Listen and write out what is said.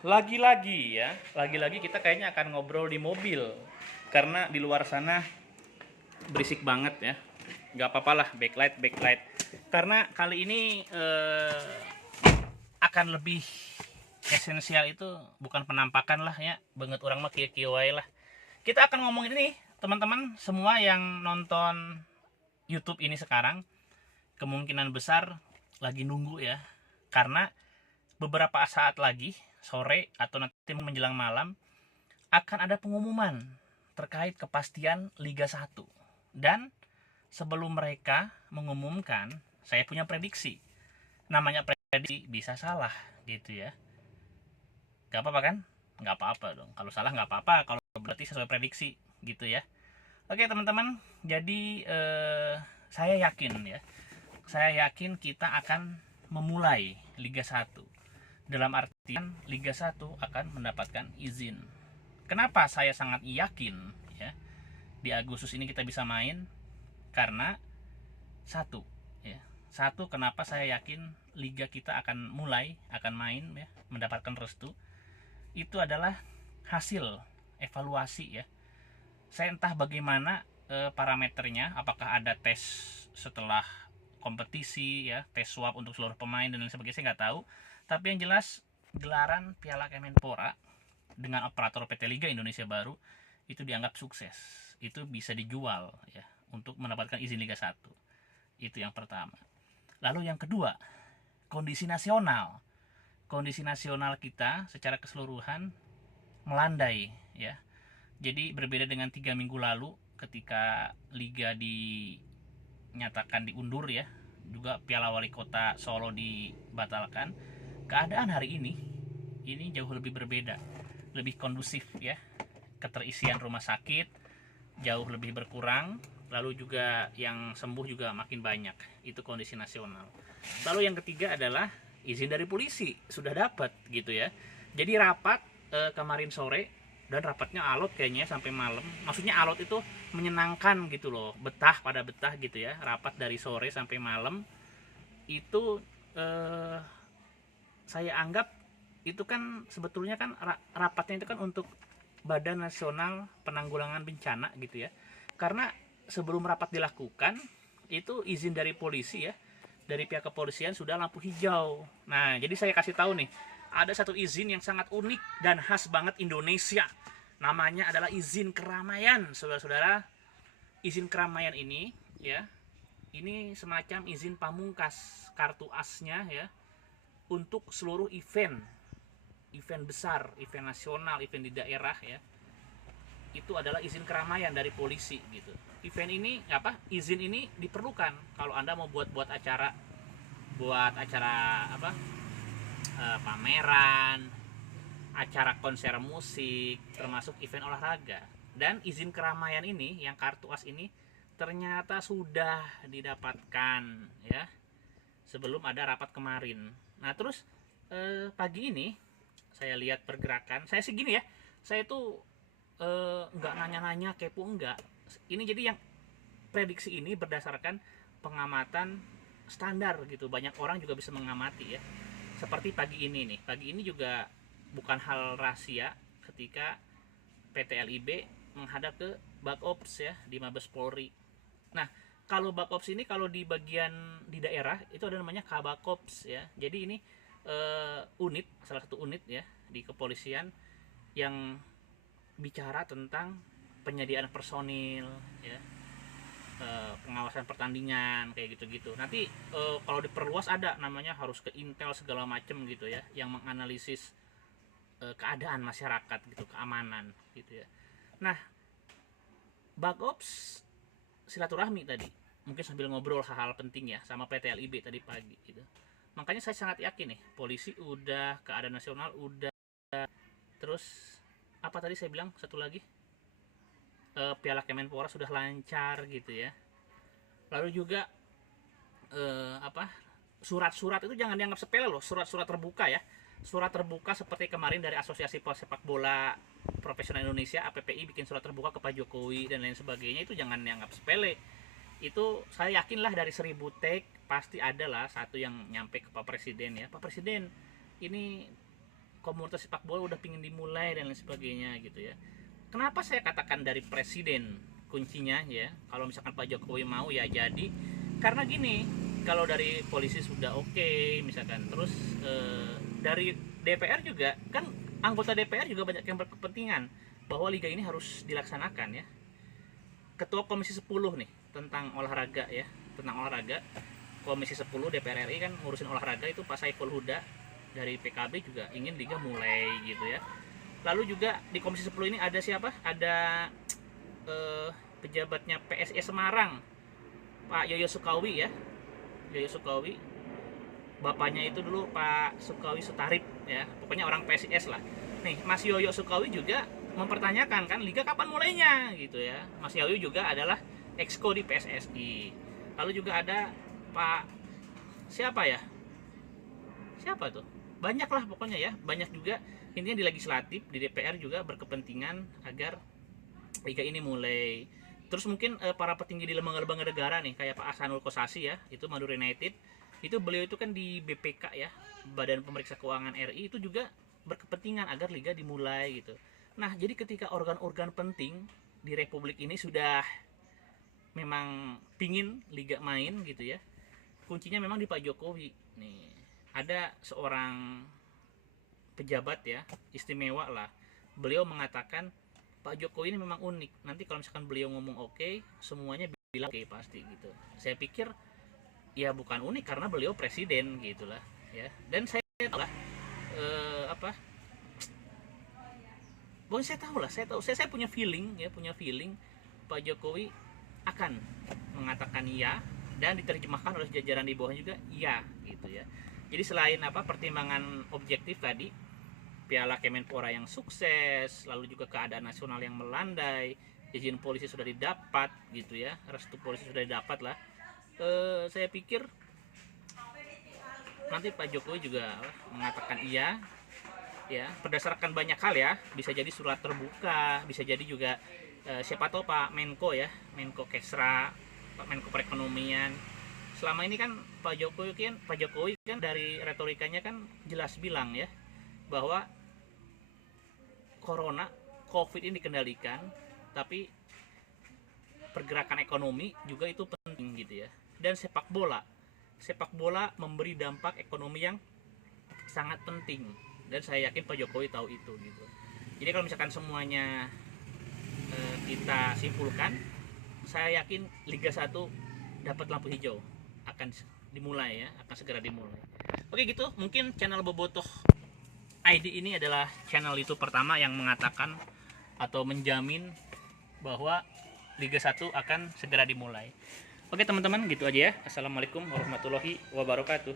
Lagi-lagi kita kayaknya akan ngobrol di mobil karena di luar sana berisik banget ya. Gak apa-apa lah, backlight. Karena kali ini akan lebih esensial itu bukan penampakan lah ya, banget orang mah kieu wae lah. Kita akan ngomongin ini teman-teman semua yang nonton YouTube ini sekarang kemungkinan besar lagi nunggu ya, karena beberapa saat lagi sore atau nanti menjelang malam akan ada pengumuman terkait kepastian Liga 1. Dan sebelum mereka mengumumkan, saya punya prediksi. Namanya prediksi bisa salah gitu ya. Gak apa-apa kan? Gak apa-apa dong. Kalau salah gak apa-apa, kalau berarti sesuai prediksi gitu ya. Oke teman-teman, jadi saya yakin ya. Saya yakin kita akan memulai Liga 1. Dalam artian Liga 1 akan mendapatkan izin. Kenapa saya sangat yakin ya di Agustus ini kita bisa main? Karena satu ya. Satu, kenapa saya yakin liga kita akan mulai, akan main ya, mendapatkan restu. Itu adalah hasil evaluasi ya. Saya entah bagaimana parameternya, apakah ada tes setelah kompetisi ya, tes swab untuk seluruh pemain dan lain sebagainya, saya nggak tahu. Tapi yang jelas gelaran Piala Kemenpora dengan operator PT Liga Indonesia Baru itu dianggap sukses. Itu bisa dijual ya untuk mendapatkan izin Liga 1. Itu yang pertama. Lalu yang kedua, kondisi nasional. Kondisi nasional kita secara keseluruhan melandai ya. Jadi berbeda dengan 3 minggu lalu ketika liga dinyatakan diundur ya, juga Piala Wali Kota Solo dibatalkan. Keadaan hari ini jauh lebih berbeda, lebih kondusif ya. Keterisian rumah sakit jauh lebih berkurang, lalu juga yang sembuh juga makin banyak. Itu kondisi nasional. Lalu yang ketiga adalah izin dari polisi sudah dapat gitu ya. Jadi rapat kemarin sore, dan rapatnya alot kayaknya sampai malam. Maksudnya alot itu menyenangkan gitu loh, betah pada betah gitu ya. Rapat dari sore sampai malam itu saya anggap itu kan sebetulnya kan rapatnya itu kan untuk Badan Nasional Penanggulangan Bencana gitu ya. Karena sebelum rapat dilakukan itu izin dari polisi ya, dari pihak kepolisian sudah lampu hijau. Nah, jadi saya kasih tahu nih, ada satu izin yang sangat unik dan khas banget Indonesia. Namanya adalah izin keramaian, saudara-saudara. Izin keramaian ini ya, ini semacam izin pamungkas, kartu asnya ya, untuk seluruh event besar, event nasional, event di daerah ya. Itu adalah izin keramaian dari polisi gitu. Event ini izin ini diperlukan kalau Anda mau buat acara, pameran, acara konser musik, termasuk event olahraga. Dan izin keramaian ini yang kartu as ini ternyata sudah didapatkan ya, sebelum ada rapat kemarin. Nah terus pagi ini saya lihat pergerakan, saya segini ya, saya tuh nggak nanya-nanya, kepo enggak. Ini jadi yang prediksi ini berdasarkan pengamatan standar gitu, banyak orang juga bisa mengamati ya. Seperti pagi ini nih, pagi ini juga bukan hal rahasia ketika PT LIB menghadap ke Bakops ya di Mabes Polri. Nah kalau Bakops ini kalau di bagian di daerah itu ada namanya Kabakops ya. Jadi ini unit, salah satu unit ya di kepolisian yang bicara tentang penyediaan personil ya, pengawasan pertandingan kayak gitu-gitu. Nanti kalau diperluas ada namanya harus ke Intel segala macem gitu ya, yang menganalisis keadaan masyarakat gitu, keamanan gitu ya. Nah Bakops silaturahmi tadi, mungkin sambil ngobrol hal-hal penting ya sama PT LIB tadi pagi gitu. Makanya saya sangat yakin nih, polisi udah, keadaan nasional udah, terus apa tadi saya bilang satu lagi, Piala Kemenpora sudah lancar gitu ya. Lalu juga surat-surat itu jangan dianggap sepele loh, surat-surat terbuka ya. Surat terbuka seperti kemarin dari Asosiasi Sepak Bola Profesional Indonesia APPI bikin surat terbuka ke Pak Jokowi dan lain sebagainya, itu jangan dianggap sepele. Itu saya yakin lah dari 1000 tag pasti ada lah satu yang nyampe ke Pak Presiden ya. Pak Presiden, ini komunitas sepak bola udah pingin dimulai dan lain sebagainya gitu ya. Kenapa saya katakan dari presiden kuncinya ya, kalau misalkan Pak Jokowi mau ya jadi, karena gini, kalau dari polisi sudah oke, misalkan terus dari DPR juga kan, anggota DPR juga banyak yang berkepentingan bahwa liga ini harus dilaksanakan ya. Ketua Komisi 10 nih tentang olahraga ya, tentang olahraga, Komisi 10 DPR RI kan ngurusin olahraga itu Pak Saiful Huda dari PKB juga ingin liga mulai gitu ya. Lalu juga di Komisi 10 ini ada siapa? Ada pejabatnya PSIS Semarang, Pak Yoyo Sukawi ya. Yoyo Sukawi, bapaknya itu dulu Pak Sukawi Sutarip ya, pokoknya orang PSIS lah. Nih Mas Yoyo Sukawi juga mempertanyakan kan liga kapan mulainya gitu ya. Mas Yoyo juga adalah exco di PSSI. Lalu juga ada Pak siapa ya, siapa tuh, banyak lah pokoknya ya, banyak juga intinya di legislatif, di DPR juga berkepentingan agar liga ini mulai. Terus mungkin para petinggi di lembaga-lembaga negara nih kayak Pak Ahsanul Kossasi ya, itu Madura United, itu beliau itu kan di BPK ya, Badan Pemeriksa Keuangan RI, itu juga berkepentingan agar liga dimulai gitu. Nah jadi ketika organ-organ penting di Republik ini sudah memang pingin liga main gitu ya, kuncinya memang di Pak Jokowi nih. Ada seorang pejabat ya, istimewa lah, beliau mengatakan Pak Jokowi ini memang unik. Nanti kalau misalkan beliau ngomong oke, semuanya bilang oke pasti gitu. Saya pikir ya bukan unik karena beliau presiden gitulah ya. Dan saya tahu lah apa? Boleh saya tahu lah, saya punya feeling ya, punya feeling Pak Jokowi akan mengatakan iya dan diterjemahkan oleh jajaran di bawahnya juga iya gitu ya. Jadi selain apa pertimbangan objektif tadi, Piala Kemenpora yang sukses, lalu juga keadaan nasional yang melandai, izin polisi sudah didapat gitu ya, restu polisi sudah didapat lah. Saya pikir nanti Pak Jokowi juga mengatakan iya ya, berdasarkan banyak hal ya, bisa jadi surat terbuka, bisa jadi juga siapa tahu Pak Menko ya, Menko Kesra, Pak Menko Perekonomian. Selama ini kan Pak Jokowi kan dari retorikanya kan jelas bilang ya bahwa COVID ini dikendalikan, tapi pergerakan ekonomi juga itu penting gitu ya. Dan sepak bola memberi dampak ekonomi yang sangat penting, dan saya yakin Pak Jokowi tahu itu gitu. Jadi kalau misalkan semuanya kita simpulkan, saya yakin Liga 1 dapat lampu hijau, akan dimulai ya, akan segera dimulai. Oke gitu, mungkin channel Bobotoh ID ini adalah channel YouTube pertama yang mengatakan atau menjamin bahwa Liga 1 akan segera dimulai. Oke teman-teman, gitu aja ya. Assalamualaikum warahmatullahi wabarakatuh.